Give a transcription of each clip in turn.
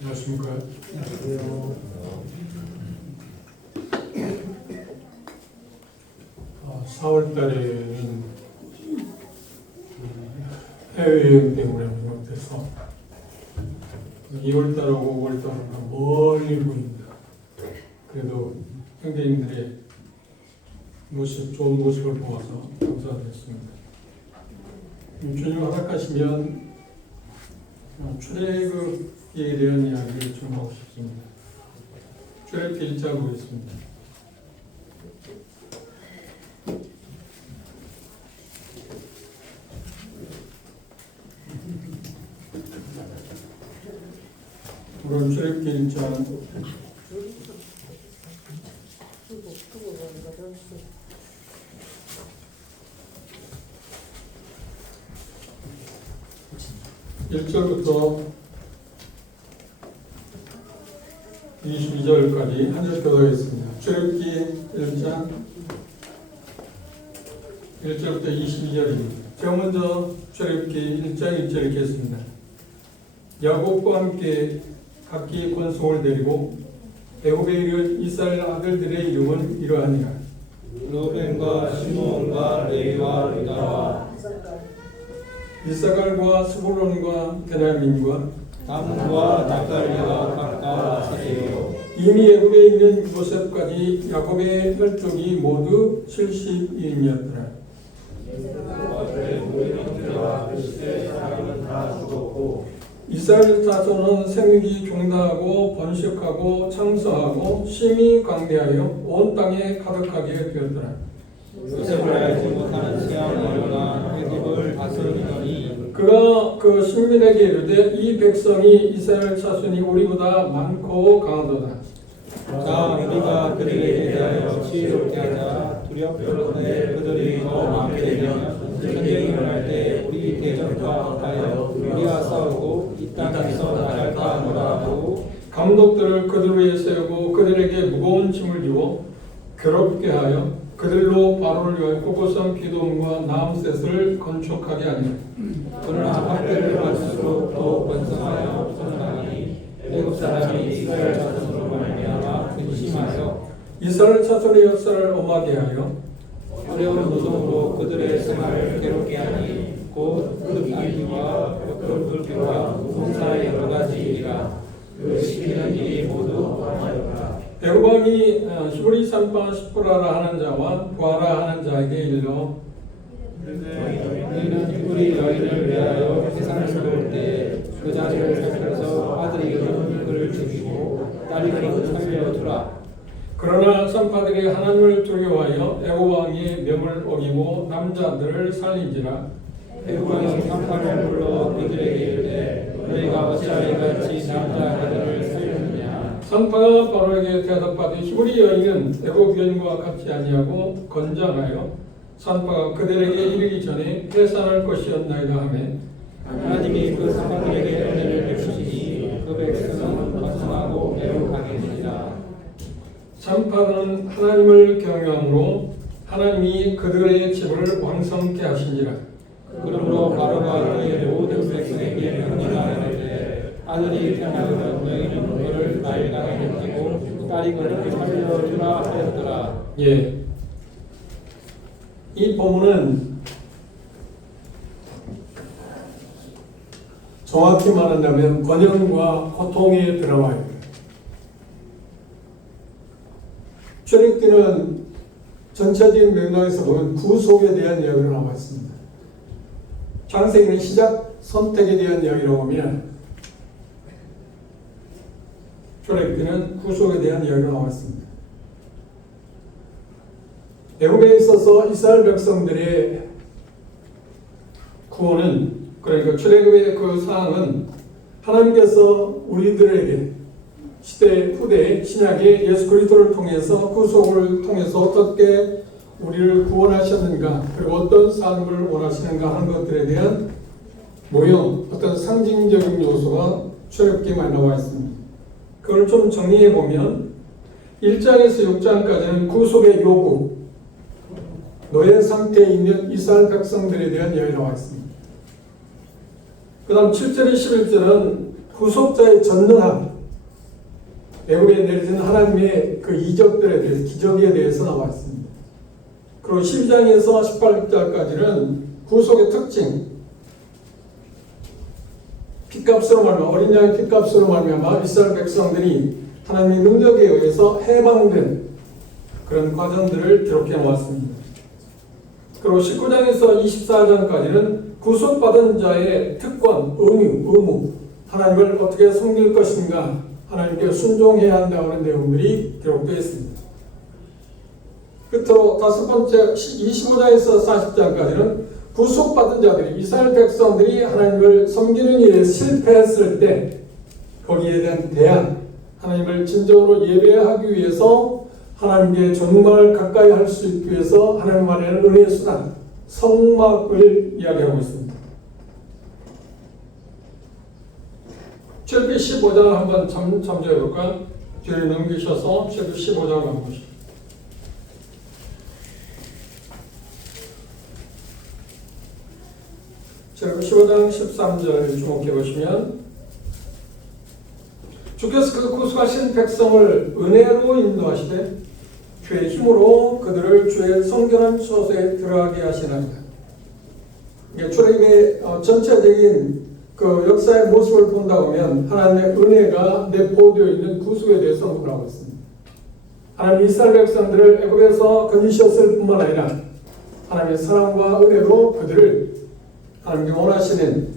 안녕하십니까. 안녕하세요. 4월 달에는 해외여행 때문에 못해서 2월 달하고 5월 달은 멀리 보입니다. 그래도 형제님들의 모습, 좋은 모습을 보아서 감사드렸습니다. 주님 허락하시면 출애굽기에 대한 이야기를 좀 하고 싶습니다. 출애굽기 1장 보겠습니다. 오늘 출애굽기 1장 1절부터 22절까지 한 절 교독하겠습니다. 출애굽기 1장 1절부터 22절입니다. 제가 먼저 출애굽기 1장 1절 읽겠습니다. 야곱과 함께 각기 권속을 데리고 애굽에 이른 이스라엘 아들들의 이름은 이러하니라. 루벤과 시몬과 레위와 유다와 이사갈과 스불론과 베냐민과 단과 납달리가 각각 사세요. 이미 애굽에 있는 요셉까지 야곱의 혈족이 모두 70인이었더라. 사람은 다 죽었고 이스라엘 자손은 생육이 종다하고 번식하고 창성하고 심히 광대하여 온 땅에 가득하게 되었더라. 요셉을 알지 못하는 시암이 일어나 그 집을 다스리더니 그가 그 신민에게 이르되 이 백성이 이스라엘 자손이 우리보다 많고 강하도다. 자 우리가 그들에게 대하여 지혜롭게 하자. 두렵거든에 그들이 더 많게 되면 전쟁이 일어날 때 우리 대적과 하여 우리와 싸우고 이 땅에서 나갈까 하노라 하고 감독들을 그들 위에 세우고 그들에게 무거운 짐을 지워 괴롭게 하여 그들로 바로를 위하여 고고성 기돔과 나암셋을 건축하게 하니라. 그러나 확대를 할수록 더 번성하여 선하니 애굽 사람이 이스라엘 자손으로 말미암아 근심하여 이스라엘 자손의 역사를 엄하게 하여 어려운 노동으로 그들의 생활을 괴롭게 하니 곧그 비위와 벽돌불기와 무공사의 여러 가지 일이라 그 시키는 일이 모두 범하였다. 애굽 왕이 히브리 산파 시프라라 하는 자와 부하라 하는 자에게 일러 너희는 히브리 여인을 위하여 세상을 세울 때 그 자리를 살펴서 아들이 이르면 그를 죽이고 딸이 이르면 살려두라. 그러나 산파들이 하나님을 두려워하여 애굽 왕의 명을 어기고 남자들을 살린지라. 애굽 왕이 산파를 불러 그들에게 이르되 너희가 어찌하여 이같이 남자들을 살렸느냐. 산파가 바로에게 대답하되 히브리 여인은 애굽 여인과 같지 아니하고 건장하여 산파가 그들에게 이르기 전에 해산할 것이었나이다 하매 하나님이 그 산파들에게 은혜를 베푸시니 그 백성은 번성하고 매우 강해지니라. 산파는 하나님을 경외함으로 하나님이 그들의 집을 왕성케 하시니라. 그러므로 바로가 그의 모든 백성에게 명령하였는데 아들이 태어나면 너희는 그를 나일강에 던지고 딸이 그를 살려주라 하였더라. 예, 이 본문은 정확히 말한다면 번영과 고통에 들어와요. 출애굽기는 전체적인 맥락에서 보면 구속에 대한 이야기로 나와 있습니다. 창세기는 시작 선택에 대한 이야기라고 하면 출애굽기는 구속에 대한 이야기로 나와 있습니다. 애굽에 있어서 이스라엘 백성들의 구원은, 그러니까 출애굽의 그 사항은 하나님께서 우리들에게 시대 후대 신약의 예수 그리스도를 통해서 구속을 통해서 어떻게 우리를 구원하셨는가, 그리고 어떤 삶을 원하시는가 하는 것들에 대한 모형, 어떤 상징적인 요소가 출애굽기에 많이 나와 있습니다. 그걸 좀 정리해 보면 1장에서 6장까지는 구속의 요구, 노예 상태에 있는 이스라엘 백성들에 대한 이야기가 나와 있습니다. 그 다음 7절에 11절은 구속자의 전능함, 애굽에 내려진 하나님의 그 이적들에 대해서, 기적에 대해서 나와 있습니다. 그리고 12장에서 18장까지는 구속의 특징, 핏값으로 말미암아, 어린 양의 핏값으로 말미암아 이스라엘 백성들이 하나님의 능력에 의해서 해방된 그런 과정들을 기록해 놓았습니다. 그리고 19장에서 24장까지는 구속받은 자의 특권, 의무, 하나님을 어떻게 섬길 것인가, 하나님께 순종해야 한다는 내용들이 기록되어 있습니다. 끝으로 다섯 번째 25장에서 40장까지는 구속받은 자들이, 이스라엘 백성들이 하나님을 섬기는 일에 실패했을 때 거기에 대한 대안, 하나님을 진정으로 예배하기 위해서 하나님께 정말 가까이 할 수 있기 위해서 하나님 안에는 은혜의 수단, 성막을 이야기하고 있습니다. 출애굽기 15장을 한번 참조해 볼까? 뒤를 넘기셔서 출애굽기 15장을 한번 보시죠. 출애굽기 15장 13절 주목해 보시면, 주께서 그 구속하신 백성을 은혜로 인도하시되 주의 힘으로 그들을 주의 성결한 처소에 들어가게 하시나이다. 출애굽의 전체적인 그 역사의 모습을 본다 보면 하나님의 은혜가 내포되어 있는 구속에 대해서 언급을 하고 있습니다. 하나님 이스라엘 백성들을 애굽에서 건지셨을 뿐만 아니라 하나님의 사랑과 은혜로 그들을 하나님이 원하시는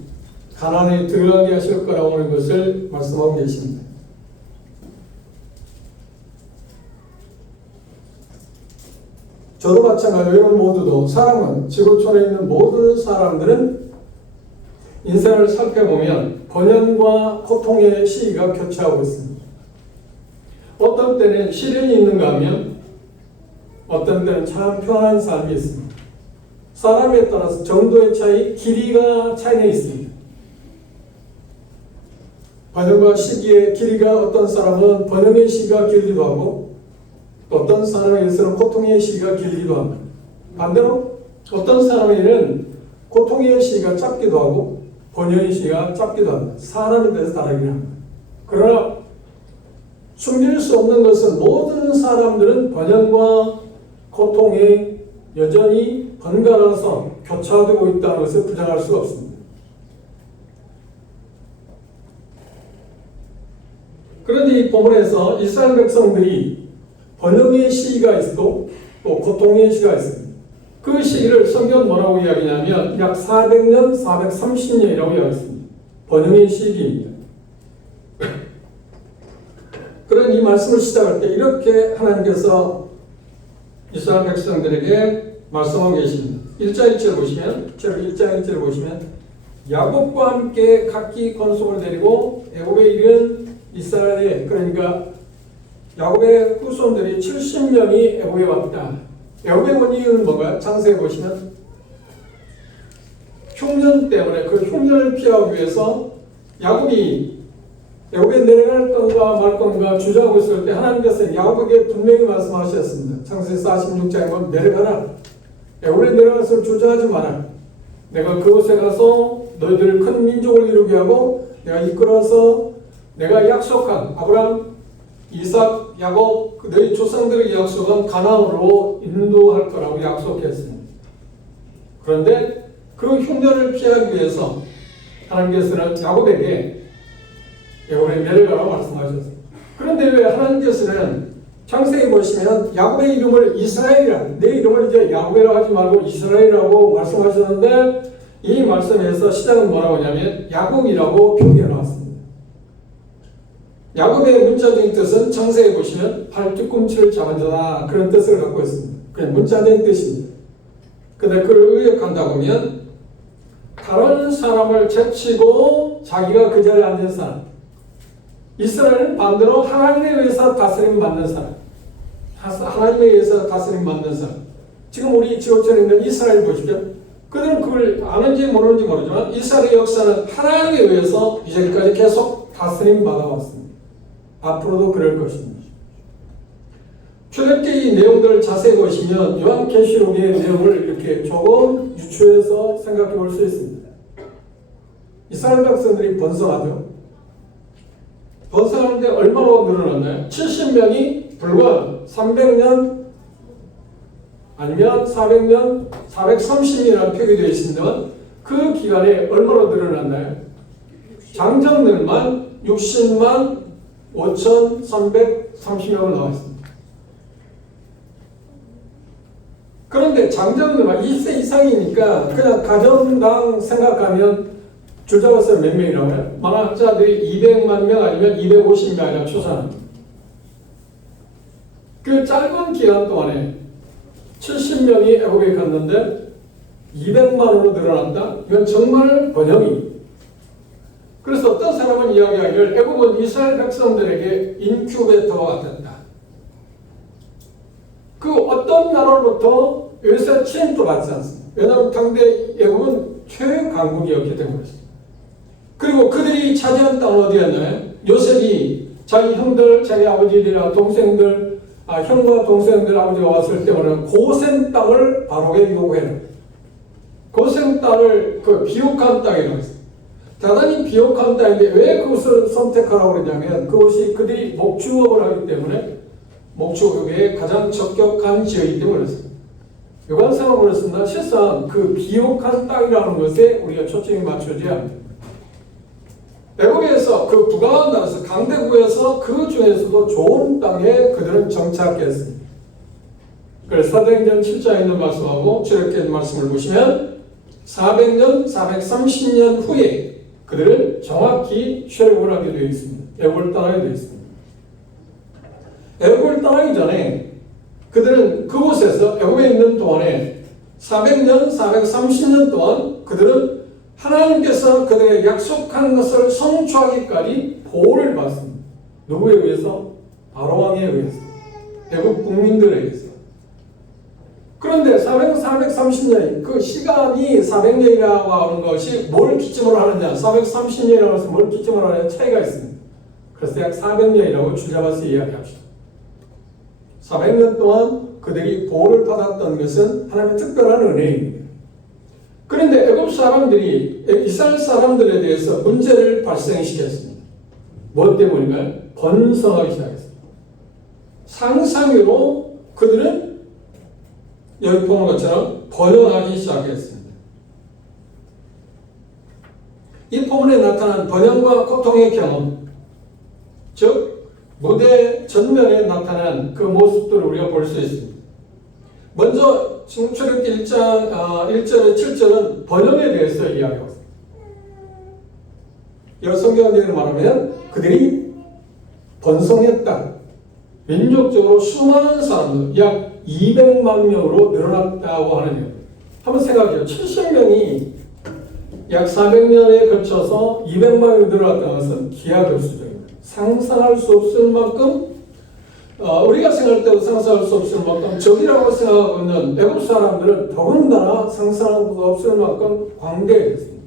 가나안에 들어가게 하실 거라고 하는 것을 말씀하고 계십니다. 저도 마찬가지로 여러분 모두도, 사람은, 지구촌에 있는 모든 사람들은 인생을 살펴보면 번영과 고통의 시기가 교차하고 있습니다. 어떤 때는 시련이 있는가 하면 어떤 때는 참 편안한 삶이 있습니다. 사람에 따라서 정도의 차이, 길이가 차이가 있습니다. 번영과 시기의 길이가, 어떤 사람은 번영의 시기가 길기도 하고 어떤 사람에게서는 고통의 시기가 길기도 합니다. 반대로 어떤 사람에게는 고통의 시기가 짧기도 하고 번영의 시기가 짧기도 합니다. 사람에 대해서 다르긴 합니다. 그러나 숨길 수 없는 것은 모든 사람들은 번영과 고통에 여전히 번갈아서 교차되고 있다는 것을 부정할 수가 없습니다. 그런데 이 본문에서 이스라엘 백성들이 번영의 시기가 있고 또 고통의 시기가 있습니다. 그 시기를 성경은 뭐라고 이야기냐면 약 400년, 430년이라고 이야기했습니다. 번영의 시기입니다. 그런 이 말씀을 시작할 때 이렇게 하나님께서 이스라엘 백성들에게 말씀하고 계십니다. 1장 1절 보시면, 1장 1절 보시면, 야곱과 함께 각기 권속을 데리고 애굽에 이른 이스라엘에, 그러니까 야곱의 후손들이 70명이 애굽에 왔다. 애굽에 온 이유는 뭔가요? 창세에 보시면 흉년 때문에, 그 흉년을 피하기 위해서 야곱이 애굽에 내려갈 건가 말 건가 주저하고 있을 때 하나님께서 야곱에게 분명히 말씀하셨습니다. 창세기 46장에 보면 내려가라. 애굽에 내려가서 주저하지 마라. 내가 그곳에 가서 너희들을 큰 민족을 이루게 하고 내가 이끌어서 내가 약속한 아브라함, 이삭, 야곱, 너희 조상들에게 약속한 가나안으로 인도할 거라고 약속했습니다. 그런데 그 흉년을 피하기 위해서 하나님께서는 야곱에게 애굽에 내려가라고 말씀하셨습니다. 그런데 왜 하나님께서는 창세기 보시면 야곱의 이름을 이스라엘이라, 내 이름을 이제 야곱이라고 하지 말고 이스라엘이라고 말씀하셨는데, 이 말씀에서 시작은 뭐라고 하냐면 야곱이라고 표기해 놨습니다. 야곱의 문자적인 뜻은 창세기 보시면 팔 뒤꿈치를 잡은 자다, 그런 뜻을 갖고 있습니다. 그냥 문자적인 뜻입니다. 근데 그걸 의역한다고 하면 다른 사람을 제치고 자기가 그 자리에 앉은 사람. 이스라엘은 반대로 하나님에 의해서 다스림 받는 사람. 하나님에 의해서 다스림 받는 사람. 지금 우리 지구촌에 있는 이스라엘 보십시오. 그들은 그걸 아는지 모르는지 모르지만 이스라엘의 역사는 하나님에 의해서 이제까지 계속 다스림 받아왔습니다. 앞으로도 그럴 것입니다. 출애굽기 이 내용들을 자세히 보시면 요한계시록의 내용을 이렇게 조금 유추해서 생각해 볼 수 있습니다. 이스라엘 백성들이 번성하죠. 번성하는데 얼마나 늘어났나요? 70명이 불과 300년 아니면 400년, 430년이라는 표기되어 있습니다만 그 기간에 얼마나 늘어났나요? 장정들만 60만 5,330명을 나왔습니다. 그런데 장정들만 20세 이상이니까 그냥 가정당 생각하면 주자로서 몇 명이라고 해요? 만학자들이 200만 명 아니면 250명이라고 추산합니다. 그 짧은 기간 동안에 70명이 애국에 갔는데 200만으로 늘어난다? 이건 정말 번영입니다. 그래서 어떤 사람은 이야기하기를 애국은 이스라엘 백성들에게 인큐베이터가 같았다. 그 어떤 나라로부터 요새 침입도 받지 않습니다. 왜냐하면 당대 애국은 최강국이었기 때문이었습니다. 그리고 그들이 차지한 땅은 어디였나요? 요셉이 자기 형들, 자기 아버지들이나 동생들, 형과 동생들 아버지가 왔을 때는 고센 땅을 바로게 요구해요. 고센 땅을 그 비옥한 땅이라고 했어요. 대단히 비옥한 땅인데 왜 그것을 선택하라고 그러냐면 그것이 그들이 목축업을 하기 때문에 목축업에 가장 적격한 지역이기 때문에 그렇습니다. 요관상을 그렇습니다. 실상 그 비옥한 땅이라는 것에 우리가 초점이 맞춰져야 합니다. 애국에서 그 부강한 나라에서 강대국에서 그 중에서도 좋은 땅에 그들은 정착했습니다. 그래서 사도행전 7장에 있는 말씀하고 출애굽기에 있는 말씀을 보시면 400년, 430년 후에 그들은 정확히 출애굽을 하게 되어 있습니다. 애국을 떠나게 되어 있습니다. 애국을 떠나기 전에 그들은 그곳에서 애국에 있는 동안에 400년, 430년 동안 그들은 하나님께서 그들에게 약속한 것을 성취하기까지 보호를 받습니다. 누구에 의해서? 바로왕에 의해서. 애국 국민들에 의해서. 그런데 430년, 그 시간이 400년이라고 하는 것이 뭘 기점으로 하느냐, 430년이라고 해서 뭘 기점으로 하느냐 차이가 있습니다. 그래서 약 400년이라고 줄잡아서 이야기합시다. 400년 동안 그들이 보호를 받았던 것은 하나님의 특별한 은혜입니다. 그런데 애굽 사람들이 이스라엘 사람들에 대해서 문제를 발생시켰습니다. 무엇 때문인가요? 번성하기 시작했습니다. 상상으로 그들은 여기 보는 것처럼 번영하기 시작했습니다. 이 포문에 나타난 번영과 고통의 경험, 즉 무대 전면에 나타난 그 모습들을 우리가 볼 수 있습니다. 먼저 출애굽기 1장 1절에 7절은 번영에 대해서 이야기하고 있습니다. 이 성경적으로 말하면 그들이 번성했다. 민족적으로 수많은 사람들, 약 200만 명으로 늘어났다고 하느냐. 한번 생각해요. 70명이 약 400년에 걸쳐서 200만 명이 늘어났다는 것은 기하급수적입니다. 상상할 수 없을 만큼 우리가 생각할 때도 상상할 수 없을 만큼 적이라고 생각하고 있는 애국 사람들은 더군다나 상상할 수 없을 만큼 광대했습니다.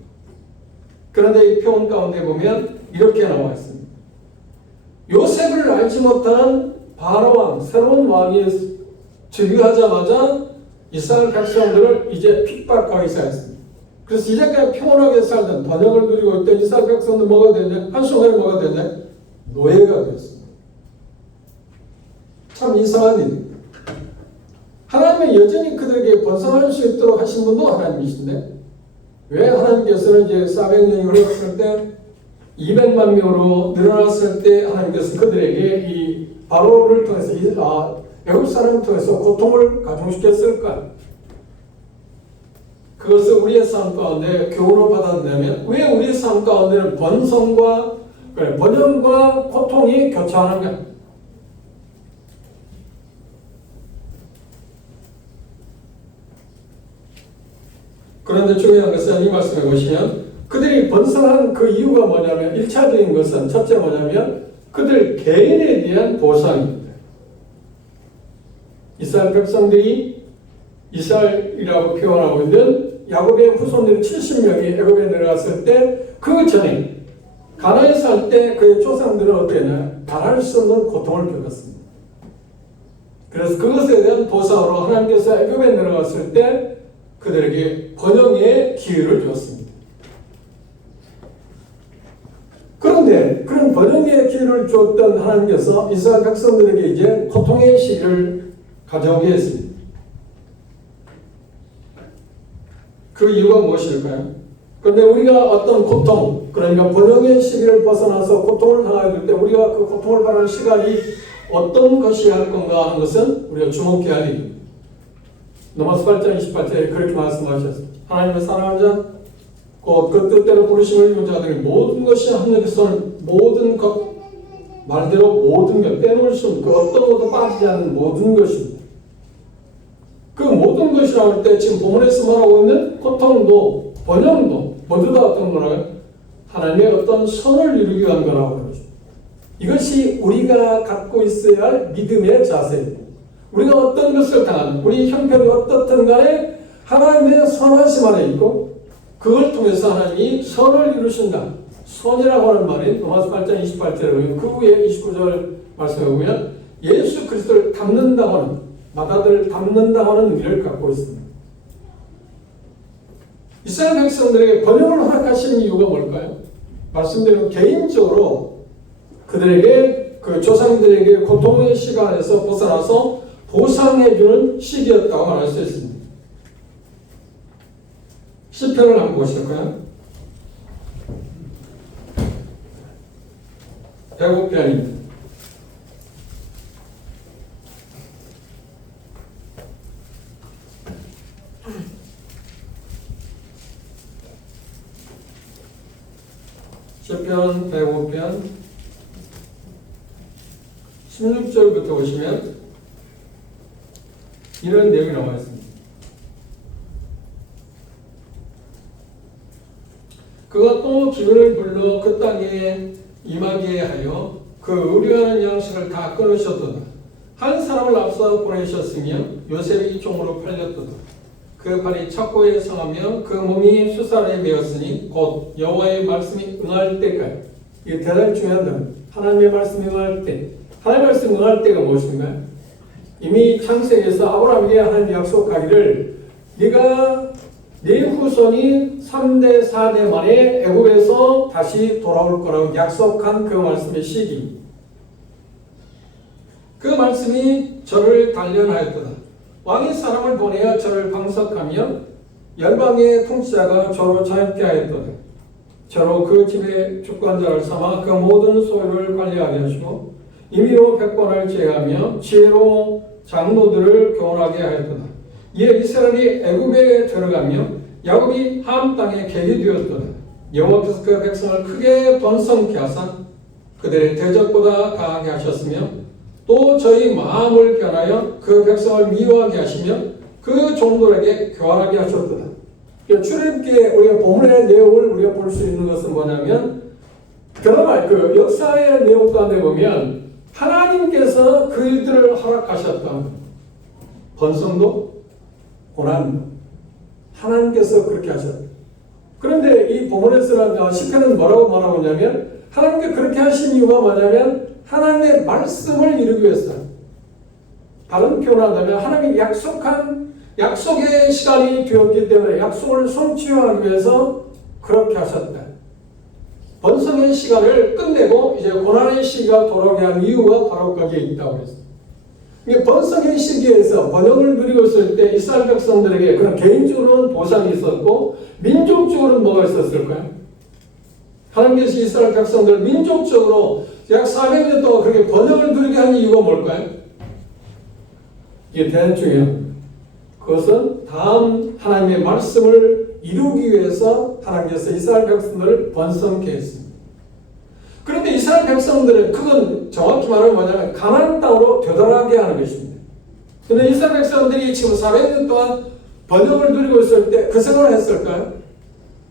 그런데 이 표현 가운데 보면 이렇게 나와 있습니다. 요셉을 알지 못한 바로왕, 새로운 왕이 즉위하자마자 이스라엘 백성들을 이제 핍박하기 시작했습니다. 그래서 이제까지 평온하게 살던 번영을 누리고 있던 이스라엘 백성들 뭐가 됐냐? 한순간에 뭐가 됐냐? 노예가 됐습니다. 참 이상한 일입니다. 하나님은 여전히 그들에게 번성할 수 있도록 하신 분도 하나님이신데 왜 하나님께서는 이제 400년이 흘렀을 때 200만 명으로 늘어났을 때 하나님께서 그들에게 이 바로를 통해서 애굽 사람을 통해서 고통을 가중시켰을까? 그것을 우리의 삶 가운데 교훈을 받았다면 왜 우리의 삶 가운데는 번영과 고통이 교차하는가? 그런데 중요한 것은 이 말씀에 보시면 그들이 번성한 그 이유가 뭐냐면 1차적인 것은 첫째 뭐냐면 그들 개인에 대한 보상입니다. 이스라엘 백성들이 이스라엘이라고 표현하고 있는 야곱의 후손들이 70명이 애굽에 내려갔을 때 그 전에 가나안에 살 때 그의 조상들은 어땠나요? 말할 수 없는 고통을 겪었습니다. 그래서 그것에 대한 보상으로 하나님께서 애굽에 내려갔을 때 그들에게 번영의 기회를 주었습니다. 그런데 그런 번영의 기회를 기회를 주었던 하나님께서 이스라엘 백성들에게 이제 고통의 시기를 가져오게 했습니다. 그 이유가 무엇일까요? 그런데 우리가 어떤 고통, 그러니까 번영의 시기를 벗어나서 고통을 당하게 될 때 우리가 그 고통을 받는 시간이 어떤 것이 할 건가 하는 것은 우리가 주목해야 할 일입니다. 로마서 8장 28절에 그렇게 말씀하셨습니다. 하나님의 사랑하는 자, 곧 그 뜻대로 부르심을 입은 자들이 모든 것이 하늘에서는 모든 것, 말대로 모든 것, 빼놓을 수 없는 그 어떤 것도 빠지지 않는 모든 것입니다. 그 모든 것이라고 할 때 지금 본문에서 말하고 있는 고통도 번영도 모두 다 어떤 거라고요? 하나님의 어떤 선을 이루기 위한 거라고 그러죠. 이것이 우리가 갖고 있어야 할 믿음의 자세입니다. 우리가 어떤 것을 당하든 우리 형편이 어떻든 간에 하나님의 선하심 안에 있고 그걸 통해서 하나님이 선을 이루신다. 선이라고 하는 말이 로마서 8장 28절에 보면 그 후에 29절 말씀에 보면 예수 그리스도를 닮는다고 하는 마다들 닮는다고 하는 의미를 갖고 있습니다. 이스라엘 백성들에게 번영을 허락하신 이유가 뭘까요? 말씀드린 개인적으로 그들에게 그 조상들에게 고통의 시간에서 벗어나서 보상해주는 시기였다고 말할 수 있습니다. 시편을 한번 보실까요? 105편입니다. 시편 105편 16절부터 보시면 이런 내용이 나와 있습니다. 그가 또 기근을 불러 그 땅에 임하게 하여 그 우려하는 양식을 다 끊으셨도다. 한 사람을 앞서 보내셨으며 요셉이 종으로 팔렸도다. 그 발이 착고에 성하며 그 몸이 수살에 매었으니 곧 여호와의 말씀이 응할 때까지. 이게 대단히 중요한 점. 하나님의 말씀이 응할 때. 하나님의 말씀이 응할 때가 무엇인가요? 이미 창세기에서 아브라함에게 하나님 약속하기를 네가 네 후손이 3대 4대 만에 애굽에서 다시 돌아올 거라고 약속한 그 말씀의 시기. 그 말씀이 저를 단련하였도다. 왕이 사람을 보내어 저를 방석하며 열방의 통치자가 저로 자유케 하였도다. 저로 그 집의 주권자를 삼아 그 모든 소유를 관리하게 하시고 임의로 백관을 제하며 지혜로 장로들을 교훈하게 하였도다. 이에 이스라엘이 애굽에 들어가며 야곱이 함 땅에 객이 되었도다. 여호와께서 그 백성을 크게 번성케 하사 그들의 대적보다 강하게 하셨으며 또 저희 마음을 변하여 그 백성을 미워하게 하시며 그 종들에게 교활하게 하셨도다. 출애굽기에 우리가 본문의 내용을 우리가 볼 수 있는 것은 뭐냐면 드라마 그 역사의 내용 가운데 보면 하나님께서 그들을 허락하셨다. 번성도 고난도 하나님께서 그렇게 하셨다. 그런데 이 본문에서는 시편은 뭐라고 말하고 있냐면 하나님께 그렇게 하신 이유가 뭐냐면 하나님의 말씀을 이루기 위해서. 다른 표현을 한다면 하나님이 약속한 약속의 시간이 되었기 때문에 약속을 성취하기 위해서 그렇게 하셨다. 번성의 시간을 끝내고 이제 고난의 시기가 돌아오게 한 이유가 바로 거기에 있다고 했습니다. 번성의 시기에서 번영을 누리고 있을 때 이스라엘 백성들에게 그런 개인적으로는 보상이 있었고 민족적으로는 뭐가 있었을까요? 하나님께서 이스라엘 백성들 민족적으로 약 400년 동안 그렇게 번영을 누리게 한 이유가 뭘까요? 이게 대단히 중요합니다. 그것은 다음 하나님의 말씀을 이루기 위해서 하나님께서 이스라엘 백성들을 번성케 했습니다. 그런데 이스라엘 백성들은 그건 정확히 말하면 뭐냐면 가나안 땅으로 되돌아가게 하는 것입니다. 그런데 이스라엘 백성들이 지금 400년 동안 번영을 누리고 있을 때 그 생각을 했을까요?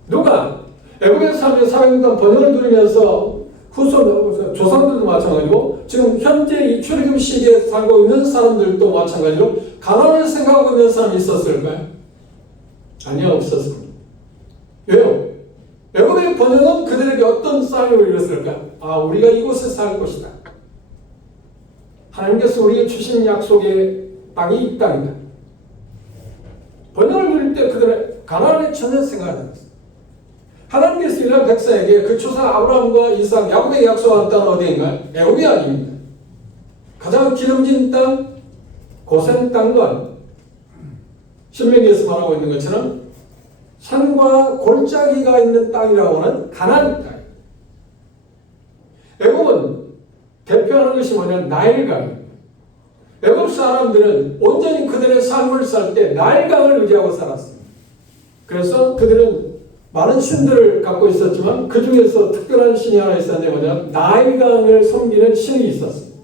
누가? 애굽에서 살면 400년 동안 번영을 누리면서 후손, 조상들도 마찬가지고 지금 현재 이 출애굽 시기에 살고 있는 사람들도 마찬가지로 가나안을 생각하고 있는 사람이 있었을까요? 아니요, 없었습니다. 왜요? 애굽의 번영은 그들에게 어떤 싸움을 이뤘을까요? 아, 우리가 이곳에 살 것이다. 하나님께서 우리에게 주신 약속의 땅이 이 땅이다. 번영을 누릴 때 그들의 가나안에 전혀 생각하지 않았습니다. 하나님께서 이스라엘 백성에게 그 조상 아브라함과 이삭, 야곱에게 약속한 땅은 어디인가요? 애굽이 아닙니다. 가장 기름진 땅, 고센 땅도 아닙니다. 신명기에서 말하고 있는 것처럼 산과 골짜기가 있는 땅이라고 하는 가나안 땅. 애굽은 대표하는 것이 뭐냐면 나일강. 애굽 사람들은 온전히 그들의 삶을 살 때 나일강을 의지하고 살았습니다. 그래서 그들은 많은 신들을 갖고 있었지만 그 중에서 특별한 신이 하나 있었는데 뭐냐면 나일강을 섬기는 신이 있었습니다.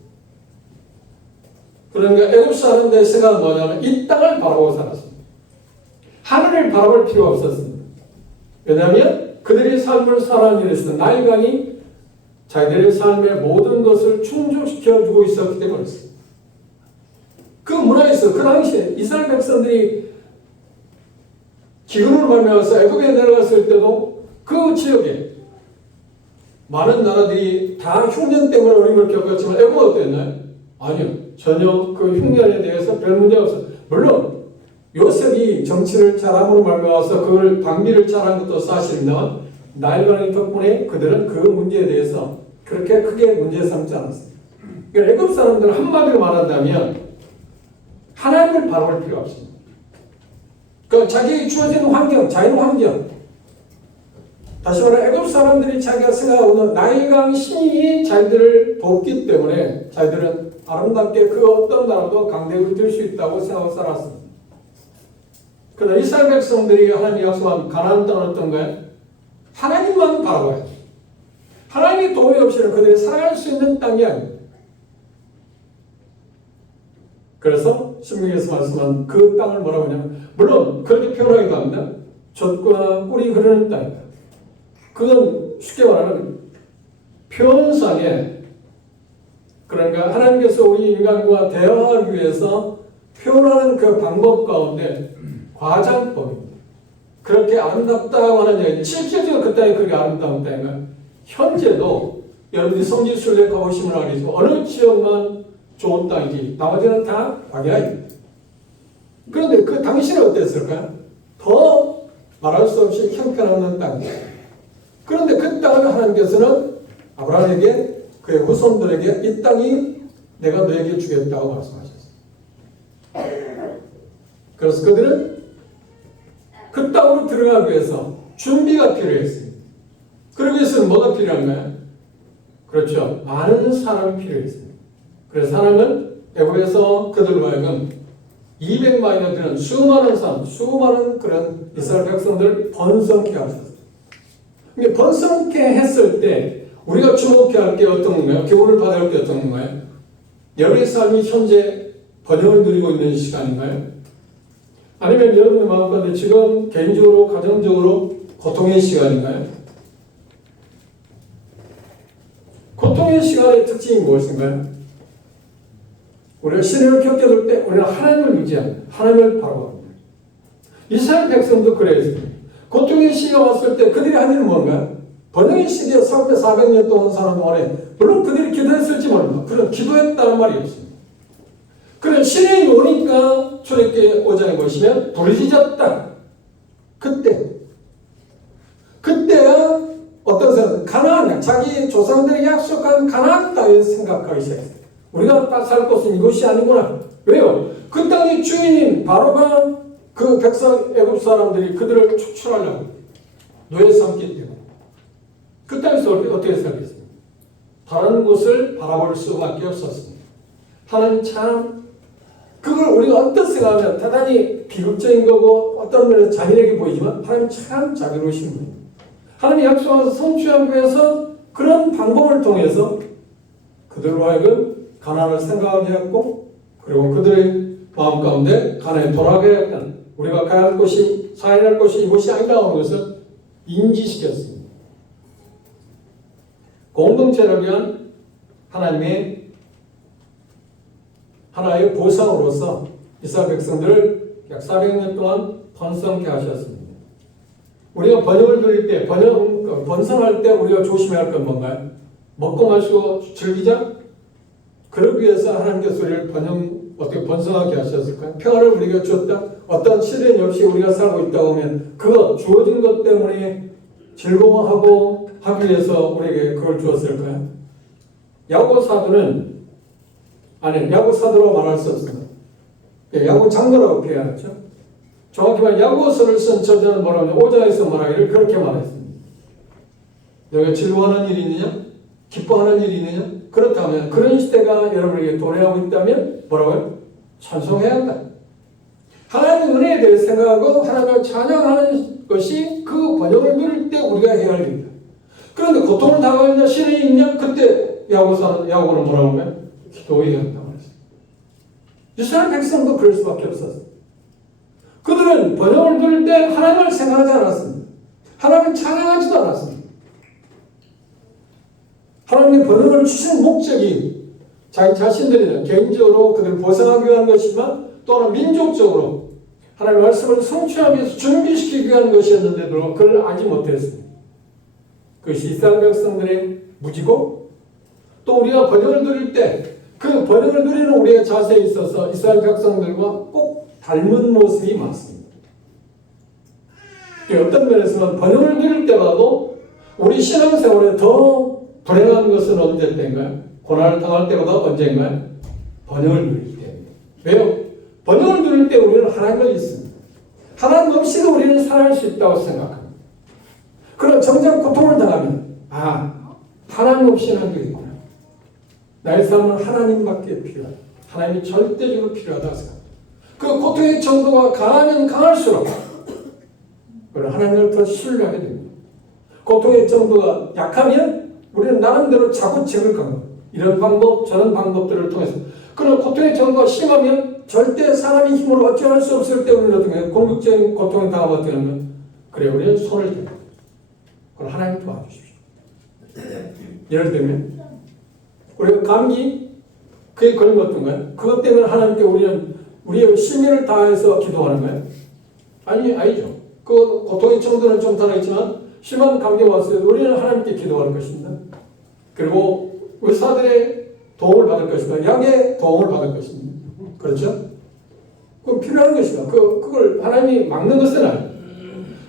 그러니까 애굽 사람들의 생각은 뭐냐면 이 땅을 바라보고 살았습니다. 하늘을 바라볼 필요가 없었습니다. 왜냐하면 그들의 삶을 살아가기 위해서 나일강이 자기들의 삶의 모든 것을 충족시켜주고 있었기 때문이었습니다. 그 문화에서 그 당시에 이스라엘 백성들이 기근을 말미암아서 애굽에 내려갔을 때도 그 지역에 많은 나라들이 다 흉년 때문에 어려움을 겪었지만 애굽은 어땠나요? 아니요. 전혀 그 흉년에 대해서 별 문제가 없어요. 물론 요셉이 정치를 잘함으로 말미암아서 그걸 방비를 잘한 것도 사실입니다만 나일강의 덕분에 그들은 그 문제에 대해서 그렇게 크게 문제 삼지 않았습니다. 그러니까 애굽 사람들은 한마디로 말한다면 하나님을 바라볼 필요가 없습니다. 그 자기에게 주어진 환경, 자연 환경. 다시 말해 애굽 사람들이 자기가 생각하는 나일강 신이 자기들을 돕기 때문에 자기들은 아름답게 그 어떤 나라도 강대국이 될 수 있다고 생각하고 살았습니다. 그러나 이스라엘 백성들이 하나님이 약속한 가나안 땅은 어떤가요? 하나님만 바라봐요. 하나님의 도움이 없이는 그들이 살아갈 수 있는 땅이 아닙니다. 그래서 신명기에서 말씀한 그 땅을 뭐라고 하냐면 물론 그렇게 표현하기도 합니다. 젖과 꿀이 흐르는 땅이다. 그건 쉽게 말하면 표현상에 그러니까 하나님께서 우리 인간과 대화하기 위해서 표현하는 그 방법 가운데 과장법입니다. 그렇게 아름답다고 하는 얘기 실제적으로 그 땅이 그렇게 아름다운 땅인가요? 현재도 여러분들이 성지 순례 가보시면 알겠지만 어느 지역만 좋은 땅이지 나머지는 다 광야입니다. 그런데 그 당시는 어땠을까요? 더 말할 수 없이 형편없는 땅이에요. 그런데 그 땅을 하나님께서는 아브라함에게 그의 후손들에게 이 땅이 내가 너에게 주겠다고 말씀하셨어요. 그래서 그들은 그 땅으로 들어가기 위해서 준비가 필요했습니다. 그러기 위해서는 뭐가 필요한가요? 그렇죠. 많은 사람이 필요했습니다. 그래서 하나님은 애굽에서 그들로 하여금 200만이나 되는 수많은 사람, 수많은 그런 이스라엘 백성들을 번성케 하셨어요. 근데 번성케 했을 때 우리가 주목해야 할 게 어떤 건가요? 교훈을 받아야 할 게 어떤 건가요? 여러분의 삶이 현재 번영을 누리고 있는 시간인가요? 아니면 여러분의 마음 가운데 지금 개인적으로, 가정적으로 고통의 시간인가요? 고통의 시간의 특징이 무엇인가요? 우리가 시련을 겪게 될 때 우리는 하나님을 유지합니다. 하나님을 바라봅니다. 이스라엘 백성도 그랬습니다. 고통의 시기가 왔을 때 그들이 한 일은 뭔가요? 번영의 시기에 400년 동안 사는 동안에 물론 그들이 기도했을지 모릅니다. 그런 기도했다는 말이 없습니다. 그런 시련이 오니까 출애굽기 5장에 보시면 부르짖었다. 그때야 어떤 사람은 가나안, 자기 조상들이 약속한 가나안 땅을 생각하기 시작했어요. 우리가 딱 살 곳은 이곳이 아니구나. 왜요? 그 땅의 주인인 바로가 그 백성 애굽 사람들이 그들을 축출하려고 노예 삼기 때문에 그 땅에서 어떻게 살겠습니까? 다른 곳을 바라볼 수밖에 없었습니다. 하나님 참 그걸 우리가 어떤 생각하면 대단히 비극적인 거고 어떤 면에서 잔인하게 보이지만 하나님 참 자비로우신 분입니다. 하나님 약속하셔서 성취하기 위해서 그런 방법을 통해서 그들로 하여금 가나안을 생각하게 했고 그리고 그들의 마음 가운데 가나안에 돌아가게 했다는 우리가 가야 할 곳이 살아야 할 곳이 이곳이 아니라는 것을 인지시켰습니다. 공동체를 위한 하나님의 하나의 보상으로서 이스라엘 백성들을 약 400년 동안 번성케 하셨습니다. 우리가 번영을 누릴 때, 번성할 때 우리가 조심해야 할 건 뭔가요? 먹고 마시고 즐기자? 그러기 위해서 하나님께서 우리를 어떻게 번성하게 하셨을까요? 평화를 우리가 주었다? 어떤 시련이 없이 우리가 살고 있다고 하면 그거 주어진 것 때문에 즐거워하고 하기 위해서 우리에게 그걸 주었을까요? 야구 사도로 말할 수 없습니다. 야구 장로라고 표현하죠. 정확히 말하면 야구서를 쓴 저자는 뭐라고 하냐, 오자에서 말하기를 그렇게 말했습니다. 너희가 즐거워하는 일이 있느냐? 기뻐하는 일이 있느냐? 그렇다면 그런 시대가 여러분에게 도래하고 있다면 뭐라고요? 찬송해야 한다. 하나님의 은혜에 대해 생각하고 하나님을 찬양하는 것이 그 번영을 누릴 때 우리가 해야 할 일이다. 그런데 고통을 당하느냐 시련이 있냐? 그때 야구는 뭐라고 하면 기도해야 한다고 했어요. 이스라엘 백성도 그럴 수밖에 없었어요. 그들은 번영을 누릴 때 하나님을 생각하지 않았습니다. 하나님을 찬양하지도 않았습니다. 하나님의 번영을 주신 목적이 자기 자신들이나 개인적으로 그들을 보상하기 위한 것이지만 또한 민족적으로 하나님의 말씀을 성취하기 위해서 준비시키기 위한 것이었는데도 그걸 알지 못했습니다. 그것이 이스라엘 백성들의 무지고 또 우리가 번영을 누릴 때 그 번영을 누리는 우리의 자세에 있어서 이스라엘 백성들과 꼭 닮은 모습이 많습니다. 어떤 면에서는 번영을 누릴 때라도 우리 신앙생활에 더 불행한 것은 언제 때인가요? 고난을 당할 때보다 언제인가요? 번영을 누릴 때입니다. 왜요? 번영을 누릴 때 우리는 하나님을 믿습니다. 하나님 없이도 우리는 살아갈 수 있다고 생각합니다. 그럼 정작 고통을 당하면 하나님 없이는 안 되겠구나. 나의 삶은 하나님밖에 필요하다. 하나님이 절대적으로 필요하다고 생각합니다. 그 고통의 정도가 강하면 강할수록 하나님을 더 신뢰하게 됩니다. 고통의 정도가 약하면 우리는 나름대로 자구책을 강합니다. 이런 방법 저런 방법들을 통해서. 그러나 고통의 정도가 심하면 절대 사람의 힘으로 어찌할 수 없을 때 우리는 어떻게 해요? 궁극적인 고통을 당하면 어떻게 하면 그래 우리는 손을 듭니다. 그럼 하나님 도와주십시오. 예를 들면 우리가 감기 그게 걸리면 어떤가요? 그것 때문에 하나님께 우리는 우리의 심의를 다해서 기도하는 거예요? 아니죠. 그 고통의 정도는 좀 다르겠지만 심한 감기가 왔어요. 우리는 하나님께 기도하는 것입니다. 그리고 의사들의 도움을 받을 것이다. 약의 도움을 받을 것입니다. 그렇죠? 그건 필요한 것이다. 그걸 하나님이 막는 것은 아니에요.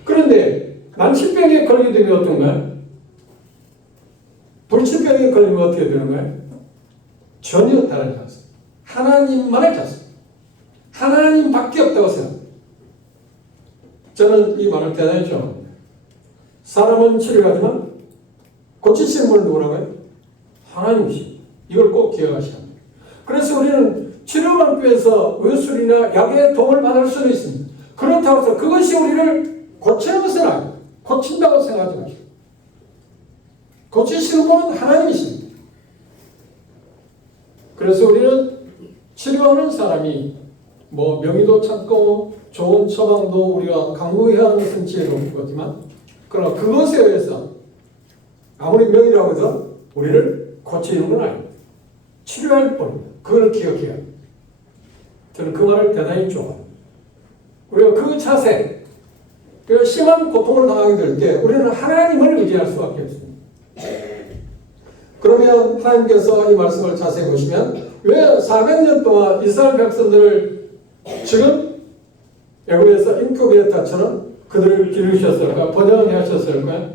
그런데 난치병에 걸리게 되면 어떤가요? 불치병에 걸리면 어떻게 되는 거예요? 전혀 다르지 않습니다. 하나님만을 찾습니다. 하나님밖에 없다고 생각합니다. 저는 이 말을 대단히 좋아합니다. 사람은 치료하지만 고치시는 분은 누구라고 해요? 하나님이십니다. 이걸 꼭 기억하셔야 합니다. 그래서 우리는 치료만 위해서 의술이나 약의 도움을 받을 수는 있습니다. 그렇다고 해서 그것이 우리를 고치는 것은 아니에요. 고친다고 생각하지 마시고. 고치시는 분은 하나님이십니다. 그래서 우리는 치료하는 사람이 명의도 찾고 좋은 처방도 우리가 강구해야 하는 것은 지혜로운 거지만 그러나 그것에 의해서 아무리 명의라고 해서 우리를 고치는 건 아닙니다. 치료할 뿐입니다. 그걸 기억해야 합니다. 저는 그 말을 대단히 좋아합니다. 우리가 그 자세, 심한 고통을 당하게 될 때 우리는 하나님을 의지할 수밖에 없습니다. 그러면 하나님께서 이 말씀을 자세히 보시면 왜 400년 동안 이스라엘 백성들을 지금 애굽에서 인큐베이터처럼 그들을 기르셨을까? 번영하게 하셨을까요?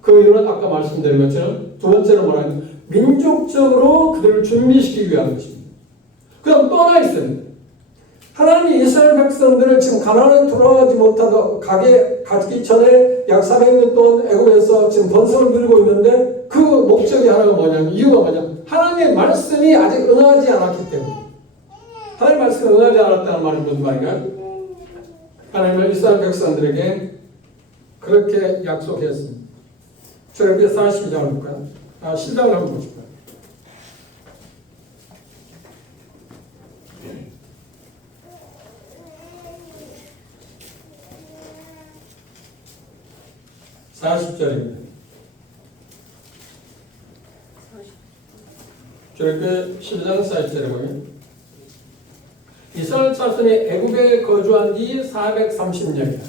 그 이유는 아까 말씀드린 것처럼 두 번째로 말하는 민족적으로 그들을 준비시키기 위한 것입니다. 그럼 또 하나 있습니다. 하나님이 이스라엘 백성들을 지금 가나안에 돌아가지 못하고 가기 전에 약 400년 동안 애굽에서 지금 번성을 누리고 있는데 그 목적이 하나가 뭐냐면 이유가 뭐냐면 하나님의 말씀이 아직 응하지 않았기 때문에 하나님의 말씀이 응하지 않았다는 말은 무슨 말인가요? 하나님은 이스라엘 백성들에게 그렇게 약속했습니다. 출애굽기 40장을 볼까요? 신장을 한번 보실까요? (40절입니다) 출애굽기 12장 40절에 보면 이스라엘 자손이 애굽에 거주한 지 430년이다.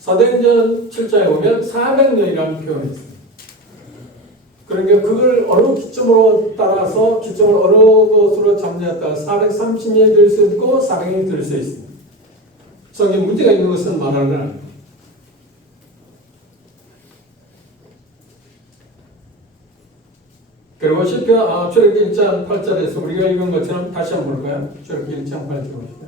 사도행전 7장에 보면 400년이라는 표현이 있습니다. 그러니까 그걸 어느 기점으로 따라서 기점을 어느 것으로 잡냐에 따라 430년이 될 수 있고 400년이 될 수 있습니다. 성경에 문제가 있는 것은 말하는 건 아닙니다. 그리고 출애굽기 1장 8절에서 우리가 읽은 것처럼 다시 한번 볼까요? 출애굽기 1장 8절 보시죠.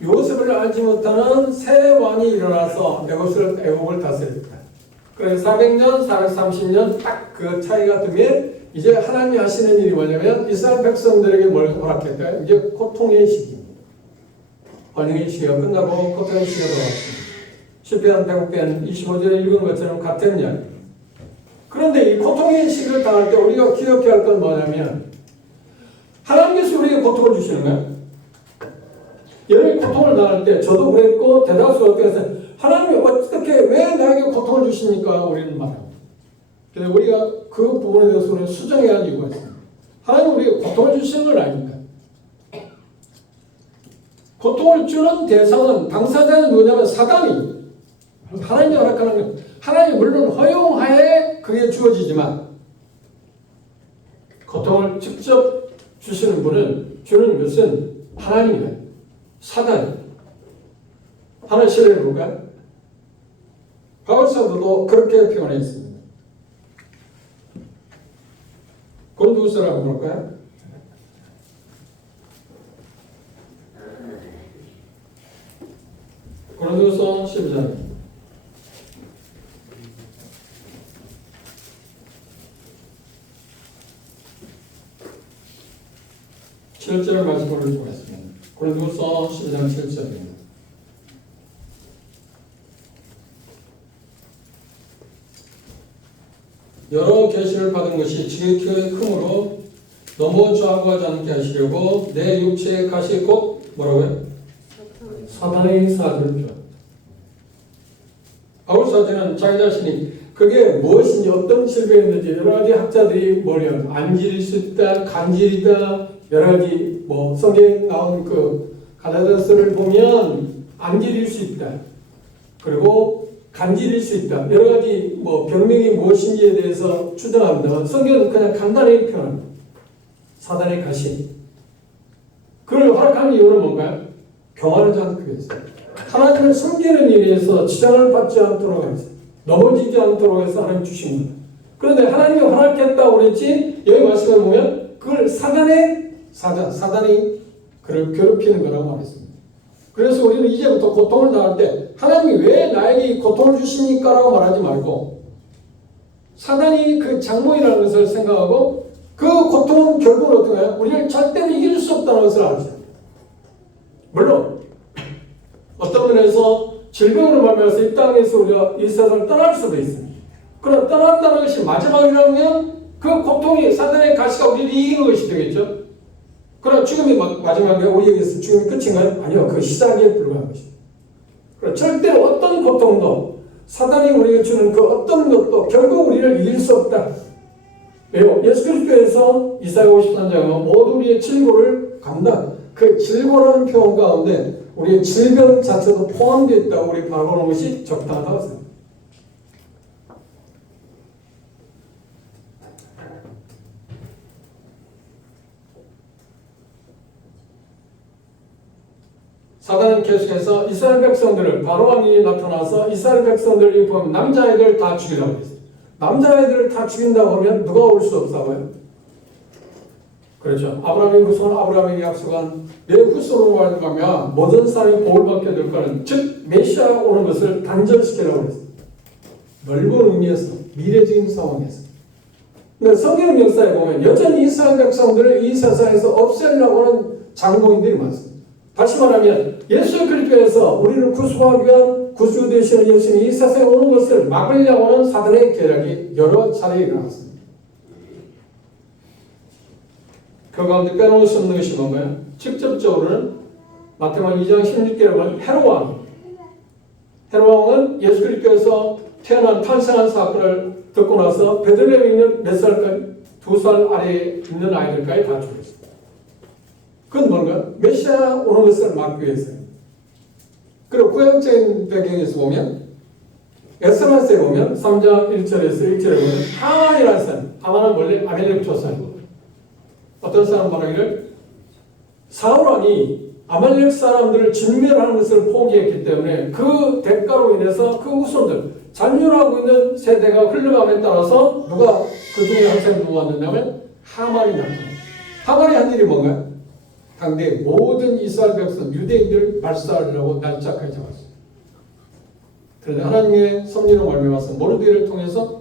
요셉을 알지 못하는 새 왕이 일어나서 애굽을 다스렸다. 그래서 400년, 430년 딱 그 차이가 되면 이제 하나님이 하시는 일이 뭐냐면 이스라엘 백성들에게 뭘 허락했다? 이제 고통의 시기입니다. 번영의 시기가 끝나고 고통의 시기가 돌아왔습니다. 시편 100편 25절에 읽은 것처럼 같은 이야기. 그런데 이 고통의 시기를 당할 때 우리가 기억해야 할 건 뭐냐면 하나님께서 우리에게 고통을 주시는 거야. 여러분이 고통을 당할 때 저도 그랬고 대다수가 어떻게 해서 하나님이 어떻게 왜 나에게 고통을 주십니까? 우리는 말합니다. 그래서 우리가 그 부분에 대해서 우리는 수정해야 할 이유가 있습니다. 하나님 우리에게 고통을 주시는 건 아닙니다. 고통을 주는 대상은 당사자는 누구냐면 사단이 하나님이 허락하는 것. 하나님이 물론 허용하에 그게 주어지지만 고통을 직접 주시는 주는 것은 하나님이에요. 사단이. 하나 신뢰해 볼까요? 바울 사도도 그렇게 표현했습니다. 고린도후서를 한번 볼까요? 고린도후서 12장 7절 말씀을 보겠습니다. 고린도후서 12장 7절입니다. 여러 계시를 받은 것이 지극히 크므로 너무 좌고하지 않게 하시려고 내 육체의 가시 곧 뭐라고요? 사단의 사주를 줘. 바울 사도는 자기 자신이 그게 무엇인지 어떤 질병이었는지 여러 가지 학자들이 뭐냐 안질일 수 있다, 간질이다, 여러 가지 뭐 성경에 나온 그 갈라디아서를 보면 안질일 수 있다. 그리고 간질일 수 있다. 여러 가지 뭐 병명이 무엇인지에 대해서 추정합니다. 성경은 그냥 간단히 표현합니다. 사단의 가시. 그걸 허락하는 이유는 뭔가요? 교만하지 않기 위해서. 하나님을 섬기는 일에서 지장을 받지 않도록 해서 넘어지지 않도록 해서 하나님 주신 겁니다. 그런데 하나님이 허락했다고 그랬지 여기 말씀에 보면 그걸 사단이 그를 괴롭히는 거라고 말했습니다. 그래서 우리는 이제부터 고통을 당할 때 하나님이 왜 나에게 고통을 주십니까? 라고 말하지 말고 사단이 그 장모이라는 것을 생각하고 그 고통은 결국은 어떻게 해요? 우리를 절대로 이길 수 없다는 것을 알죠. 물론 어떤 면에서 질병으로 말미암아서 이 땅에서 우리가 이 세상을 떠날 수도 있습니다. 그러나 떠난다는 것이 마지막이라면 그 고통이 사단의 가시가 우리를 이기는 것이 되겠죠. 그러나 죽음이 마지막에 우리에게서 죽음이 끝인가요? 아니요. 그 시작에 불과한 것입니다. 그러나 절대로 어떤 고통도 사단이 우리에게 주는 그 어떤 것도 결국 우리를 이길 수 없다. 왜요? 예수 그리스도에서 이사야 53장은 모두 우리의 질고를 감당. 그 질고라는 표현 가운데 우리의 질병 자체도 포함되어 있다고 우리 바라보는 것이 적당하다고 생각합니다. 사단은 계속해서 이스라엘 백성들을 바로 왕이 나타나서 이스라엘 백성들이 보면 남자애들 다 죽이라고 했어요. 남자애들을 다 죽인다고 하면 누가 올 수 없다고요? 그렇죠. 아브라함의 후손, 아브라함에게 약속한 내 후손으로 말하면 모든 사람이 복을 받게 될 거는 즉 메시아 오는 것을 단절시키라고 했어요. 넓은 의미에서 미래적인 상황에서. 근데 성경 역사에 보면 여전히 이스라엘 백성들을 이 세상에서 없애려고 하는 장로인들이 많습니다. 다시 말하면 예수 그리스도에서 우리를 구속하기 위한 구주 되시는 예수님이 이 세상에 오는 것을 막으려고 하는 사단의 계략이 여러 차례 일어났습니다. 그 가운데 빼놓을 수 없는 것이 뭔가요? 직접적으로는 마태복음 2장 16절에 보면 헤롯왕은 예수 그리스도에서 태어난 탄생한 사건을 듣고 나서 베들레헴에 있는 몇 살까지 2살 아래에 있는 아이들까지 다 죽였습니다. 그건 뭔가 메시아 오는 것을 막기 위해서입니다. 그리고 구약적인 배경에서 보면 에스라서에 보면 3장 1절에서 1절에 보면 하만이라는 사람, 하만은 원래 아멜렉 조상이고 어떤 사람 말하기를 사울왕이 아말렉 사람들을 진멸하는 것을 포기했기 때문에 그 대가로 인해서 그 후손들, 잔류하고 있는 세대가 흘러감에 따라서 누가 그 중에 한 사람이 누가 왔느냐면 하만이 나타났어요. 하만이 한 일이 뭔가요? 당대 모든 이스라엘 백성, 유대인들 말살하려고 날짜까지 잡았어요. 그런데 하나님의 섭리로 말미암아서 모르드게를 통해서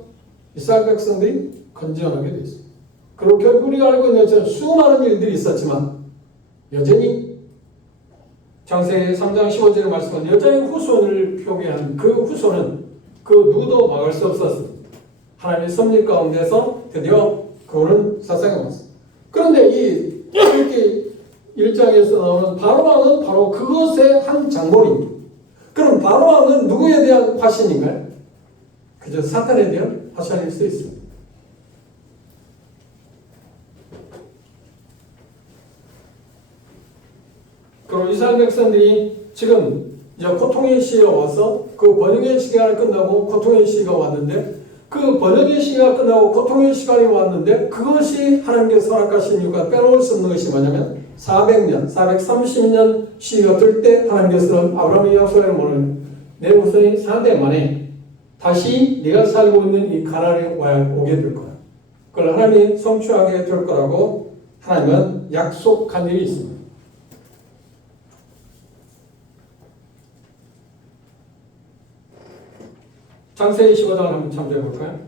이스라엘 백성들이 건져나게 됐어요. 그리고 결국 우리가 알고 있는 것처럼 수많은 일들이 있었지만 여전히 창세기 3장 15절에 말씀한 여자의 후손을 표기한 그 후손은 그 누구도 막을 수 없었어요. 하나님의 섭리 가운데서 드디어 그는 세상에 왔어요. 그런데 이 출애굽기 1장에서 나오는 바로왕은 바로 그것의 한 장본입니다. 그럼 바로왕은 누구에 대한 화신인가요? 그저 사탄에 대한 화신일 수 있습니다. 그럼 이스라엘 백성들이 지금 이제 고통의 시기가 와서 그 번영의 시간이 끝나고 고통의 시기가 왔는데 그 번영의 시기가 끝나고 고통의 시간이 왔는데 그것이 하나님께서 허락하신 이유가 빼놓을 수 없는 것이 뭐냐면 400년, 430년 시기가 될 때 하나님께서는 아브라함의 약속을 모르는 내 후손이 4대 만에 다시 네가 살고 있는 이 가나안에 오게 될 거야. 그걸 하나님이 성취하게 될 거라고 하나님은 약속한 일이 있습니다. 창세기 15장을 한번 참조해 볼까요?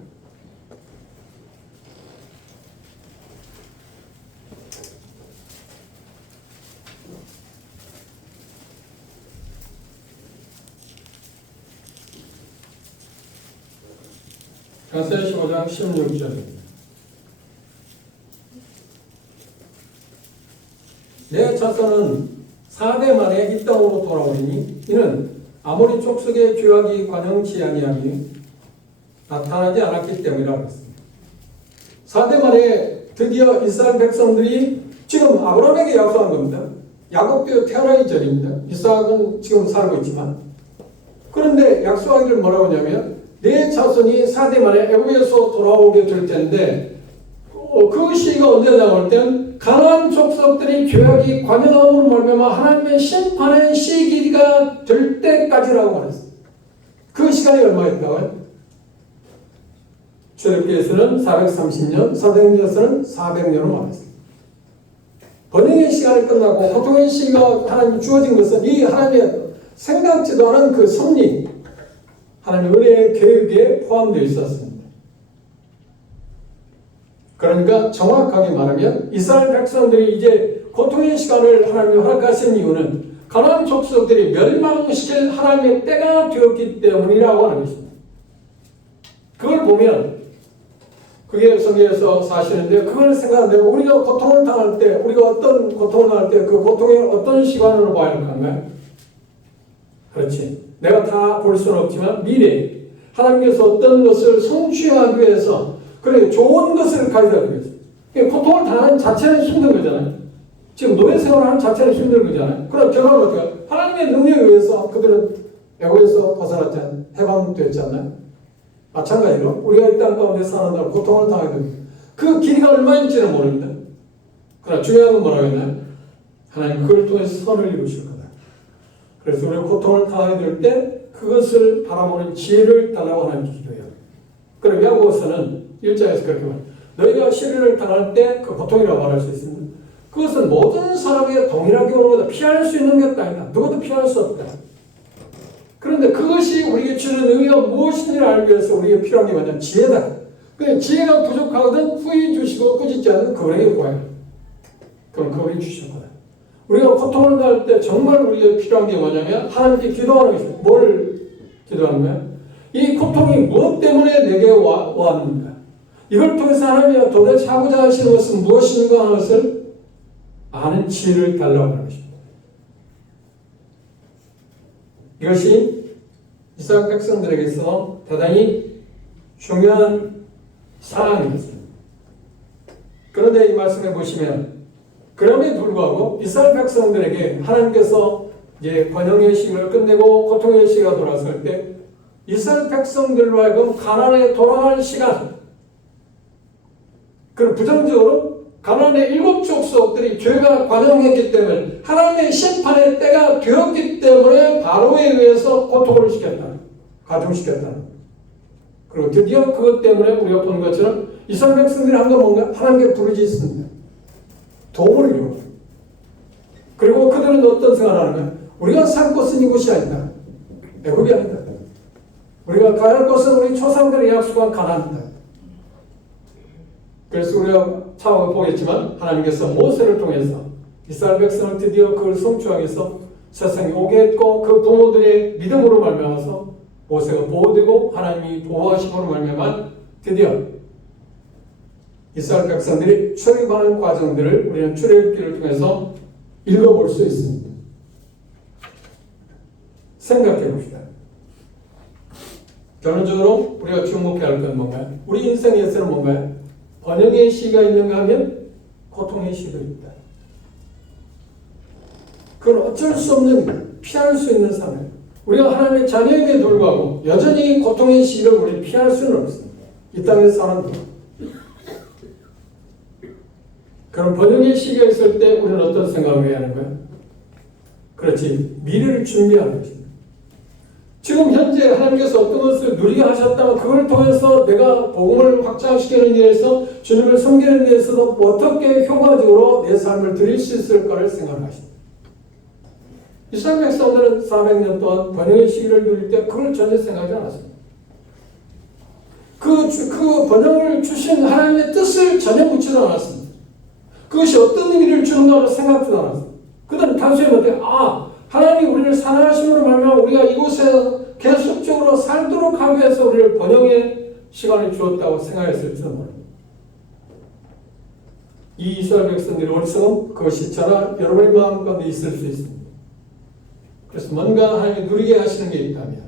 창세기 15장 16절입니다. 내 자손은 4대 만에 이 땅으로 돌아오리니 이는 아모리 족속의 죄악이 관영치 아니하니 나타나지 않았기 때문이라고 했습니다. 4대 만에 드디어 이스라엘 백성들이 지금 아브라함에게 약속한 겁니다. 야곱도 태어나기 전입니다. 이삭은 지금 살고 있지만 그런데 약속하기를 뭐라고 하냐면 내 자손이 4대 만에 애굽에서 돌아오게 될 텐데 그 시기가 언제 나올 땐 가나안 족속들이 죄악이 관영함으로 말미암아 하나님의 심판의 시기가 될 때까지라고 말했어요. 그 시간이 얼마였다고요? 출애굽기에서는 430년, 사도행전에서는 400년을 말했어요. 번영의 시간이 끝나고 고통의 시기가 하나님 주어진 것은 이 하나님의 생각지도 않은 그 섭리, 하나님의 은혜의 계획에 포함되어 있었습니다. 그러니까 정확하게 말하면 이스라엘 백성들이 이제 고통의 시간을 하나님이 허락하신 이유는 가나안 족속들이 멸망시킬 하나님의 때가 되었기 때문이라고 하는 것입니다. 그걸 보면 그게 성경에서 사실인데 그걸 생각하는데 우리가 고통을 당할 때 우리가 어떤 고통을 당할 때 그 고통의 어떤 시간으로 봐야 할까요? 그렇지. 내가 다 볼 수는 없지만 미래에 하나님께서 어떤 것을 성취하기 위해서 그래 좋은 것을 가져가기 위해서 고통을 당하는 자체는 힘든 거잖아요. 지금 노예 생활하는 자체는 힘든 거잖아요. 그럼 결과는 어떻게? 하나님의 능력에 의해서 그들은 애고에서 벗어났지 않나요? 해방됐지 않나요? 마찬가지로 우리가 이 땅 가운데 사는 동안 고통을 당하게 됩니다. 그 길이가 얼마인지는 모릅니다. 그러나 중요한 건 뭐라고 했나요? 하나님 그걸 통해서 선을 이루실 거다. 그래서 우리가 고통을 당하게 될 때 그것을 바라보는 지혜를 달라고 하나님께 기도해요. 그럼 야고보서는 1장에서 그렇게 말해요. 너희가 시련을 당할 때 그 고통이라고 말할 수 있습니다. 그것은 모든 사람에게 동일하게 오는 거다. 피할 수 있는 것도 아니다. 누구도 피할 수 없다. 그런데 그것이 우리에게 주는 의미가 무엇인지를 알기 위해서 우리에게 필요한 게 뭐냐면 지혜다. 그러니까 지혜가 부족하거든 후히 주시고 꾸짖지 않는 그분에게 구하여. 그럼 그분이 주실 거다. 우리가 고통을 당할 때 정말 우리에게 필요한 게 뭐냐면 하나님께 기도하는 것이다. 뭘 기도하는 거야? 이 고통이 무엇 때문에 내게 왔는가? 이걸 통해서 하나님이 도대체 하고자 하시는 것은 무엇인가 하는 것을 아는 지혜를 달라고 하는 것입니다. 이것이 이스라엘 백성들에게서 대단히 중요한 사항이었습니다. 그런데 이 말씀에 보시면 그럼에도 불구하고 이스라엘 백성들에게 하나님께서 이제 번영의 시기를 끝내고 고통의 시기가 돌아왔을 때 이스라엘 백성들로 하여금 가나안에 돌아갈 시간, 그리고 부정적으로 가나안의 7 족속들이 죄가 관영했기 때문에 하나님의 심판의 때가 되었기 때문에 바로에 의해서 고통을 시켰다. 가중시켰다. 그리고 드디어 그것 때문에 우리가 본 것처럼 이스라엘 백성들이 한 건 뭔가? 하나님께 부르짖습니다. 도움을 이루어. 그리고 그들은 어떤 생각을 하는 거야? 우리가 살 곳은 이곳이 아니다. 애굽이 아니다. 우리가 가야 할 곳은 우리 조상들의 약속한 가나안이다. 그래서 우리가 차후에 보겠지만 하나님께서 모세를 통해서 이스라엘 백성을 드디어 그걸 성취하기 위해서 세상에 오게 했고 그 부모들의 믿음으로 말미암아서 모세가 보호되고 하나님이 보호하심으로 말미암아 드디어 이스라엘 백성들이 출애굽하는 과정들을 우리는 출애굽기를 통해서 읽어볼 수 있습니다. 생각해 봅시다. 결론적으로 우리가 주목해야 할 건 뭔가요? 우리 인생에서는 뭔가요? 번영의 시기가 있는가 하면 고통의 시기도 있다. 그건 어쩔 수 없는 피할 수 있는 삶이에요. 우리가 하나님의 자녀에게 불구하고 여전히 고통의 시기를 우리 피할 수는 없습니다. 이 땅의 사람들. 그럼 번영의 시기가 있을 때 우리는 어떤 생각을 해야 하는 거예요? 그렇지. 미래를 준비하는 것입니다. 지금 현재 하나님께서 어떤 것을 누리게 하셨다면 그걸 통해서 내가 복음을 확장시키는 일에서 주님을 섬기는 일에서도 어떻게 효과적으로 내 삶을 드릴 수 있을까를 생각하십니다. 이스라엘 백성들은 400년 동안 번영의 시기를 누릴 때 그걸 전혀 생각하지 않았습니다. 그 번영을 주신 하나님의 뜻을 전혀 묻지도 않았습니다. 그것이 어떤 의미를 주는가를 생각도 않았습니다. 그들은 단순히 뭐지? 하나님이 우리를 사랑하심으로 말미암아 우리가 이곳에 계속적으로 살도록 하기 위해서 우리를 번영의 시간을 주었다고 생각했을지도 모릅니다. 이 이스라엘 백성들의 어리석음 그것이 저나 여러분의 마음 가운데 있을 수 있습니다. 그래서 뭔가 하나님이 누리게 하시는 게 있다면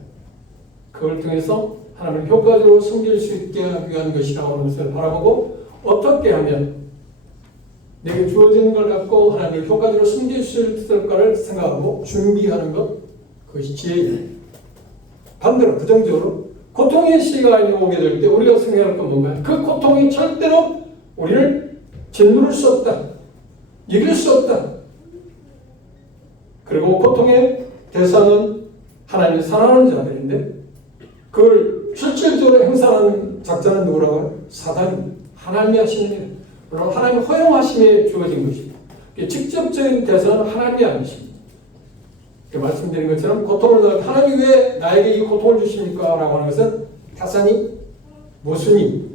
그걸 통해서 하나님을 효과적으로 섬길 수 있게 하기 위한 것이라고 하는 것을 바라보고 어떻게 하면 내게 주어진 걸 갖고 하나님을 효과적으로 섬길 수 있을까를 생각하고 준비하는 것 그것이 지혜입니다. 반대로 부정적으로 고통의 시간이 오게 될 때 우리가 생각할 건 뭔가요? 그 고통이 절대로 우리를 짓누를 수 없다. 이길 수 없다. 그리고 고통의 대상은 하나님을 사랑하는 자들인데 그걸 실질적으로 행사하는 작자는 누구라고요? 사단입니다. 하나님이 하시는 일. 물론 하나님 허용하심에 주어진 것입니다. 직접적인 대상은 하나님이 아니십니다. 말씀드린 것처럼 고통을 당할 때 하나님이 왜 나에게 이 고통을 주십니까? 라고 하는 것은 타산이 모순이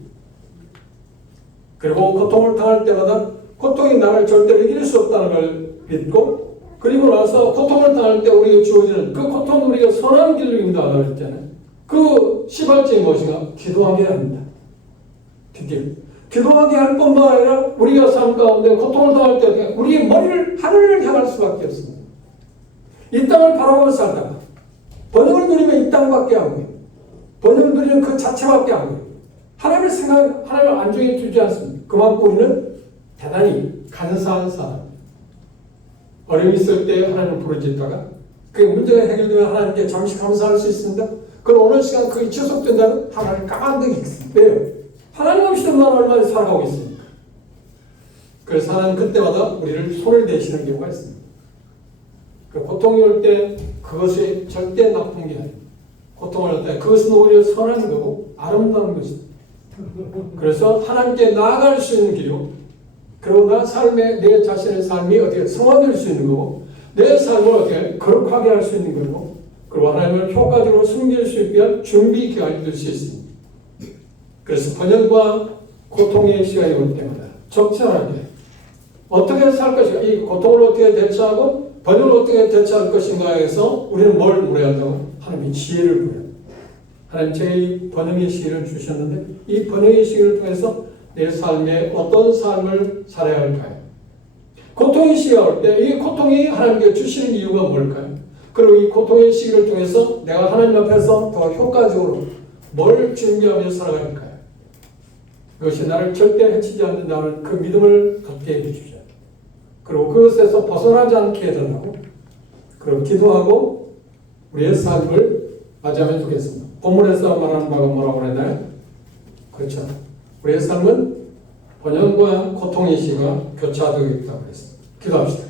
그리고 고통을 당할 때마다 고통이 나를 절대로 이길 수 없다는 걸 믿고 그리고 나서 고통을 당할 때 우리가 주어지는 그 고통을 우리가 선한 길로 인도하라고 했잖아요. 그 시발점이 무엇인가? 기도하게 합니다. 드디어 기도하게 할 뿐만 아니라 우리가 삶 가운데 고통을 당할 때 우리의 머리를 하늘을 향할 수밖에 없습니다. 이 땅을 바라보며 살다가 번영을 누리면 이 땅밖에 안 보여요. 번영을 누리는 그 자체밖에 안 보여요. 하나님을 하나님을 안중에 두지 않습니다. 그만큼 우리는 대단히 간사한 사람. 어려움이 있을 때 하나님을 부르짖다가 그 문제가 해결되면 하나님께 잠시 감사할 수 있습니다. 그럼 어느 시간 그게 지속된다면 하나님 까만득이 있습니다. 왜요? 하나님 없이도 나는 얼마나 살아가고 있습니까? 그래서 하나님 그때마다 우리를 손을 대시는 경우가 있습니다. 그 고통이 올 때 그것이 절대 나쁜 게 아니에요. 고통을 할 때 그것은 오히려 선한 거고 아름다운 것입니다. 그래서 하나님께 나아갈 수 있는 길이고 그리고 내 자신의 삶이 어떻게 성화될 수 있는 거고 내 삶을 어떻게 거룩하게 할 수 있는 거고 그리고 하나님을 효과적으로 숨길 수 있게 한 준비 기간이 될 수 있습니다. 그래서 번영과 고통의 시간이 올 때마다 적절하게 어떻게 살 것인가 이 고통을 어떻게 대처하고 번영을 어떻게 대처할 것인가에서 우리는 뭘 물어야 한다고? 하나님의 지혜를 물어요. 하나님 제 번영의 시기를 주셨는데 이 번영의 시기를 통해서 내 삶에 어떤 삶을 살아야 할까요? 고통의 시기가 올 때 이 고통이 하나님께 주시는 이유가 뭘까요? 그리고 이 고통의 시기를 통해서 내가 하나님 앞에서 더 효과적으로 뭘 준비하며 살아갈까요? 그것이 나를 절대 해치지 않는다는 그 믿음을 갖게 해주십시오. 그리고 그것에서 벗어나지 않게 해달라고 그리고 기도하고 우리의 삶을 맞이하면 좋겠습니다. 본문에서 말하는 바가 뭐라고 그랬나요? 그렇죠. 우리의 삶은 번영과 고통의 시가 교차되고 있다고 했습니다. 기도합시다.